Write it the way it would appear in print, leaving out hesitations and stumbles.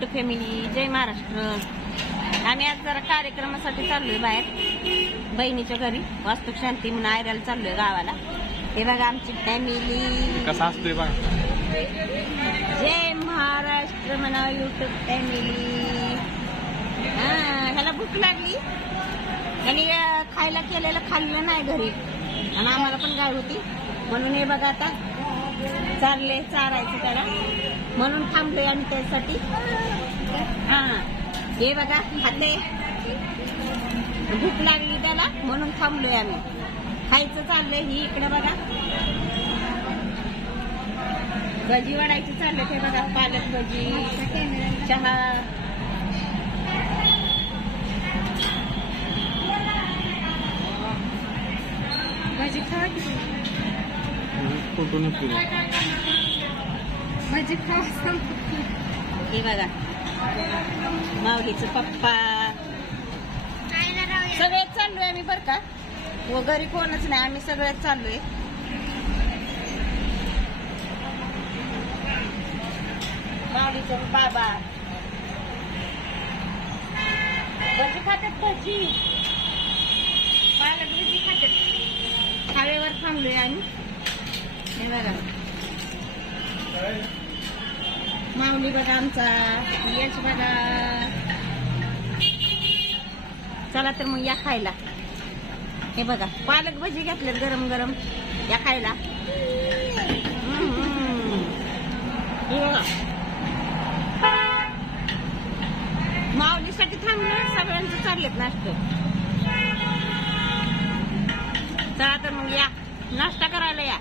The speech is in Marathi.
युट्यूब फॅमिली, जय महाराष्ट्र. आम्ही आज जरा कार्यक्रमासाठी चाललोय बाहेर बहिणीच्या घरी. वास्तू शांती म्हणून आयराला चाललोय गावाला. हे बघा आमची फॅमिली कसा असतोय बघा. जय महाराष्ट्र म्हणा युट्यूब फॅमिली. ह्याला भूक लागली आणि खायला केलेलं खाल्लं नाही घरी आणि आम्हाला पण गाय होती म्हणून हे बघा आता चालले चारायचं त्याला म्हणून थांबलोय आणि त्यासाठी. हे बघा खाते भूक लागली त्याला म्हणून थांबलोय आम्ही. खायचं चाललंय. ही इकडे बघा भजी वाढायची चालले. ते बघा पालक भजी, चहा. भजी खावा भजी खावा. हे बघा माऊलीचं पप्पा सगळेच चाललोय आम्ही बरं का. व घरी कोणच नाही आम्ही सगळेच चाललोय. माऊलीचं बाबा भजी खातात. भजी पालक भजी खातात. हवेवर थांबलोय आम्ही. हे बघा माऊली बघा आमचा यश बघा. चला तर मग या खायला. हे बघा पालक भजी घेतलेत गरम गरम या खायला. हे बघा माऊलीसाठी थांबलं. सगळ्यांचं चाललेत नाश्ते. चला तर मग या नाश्ता करायला या.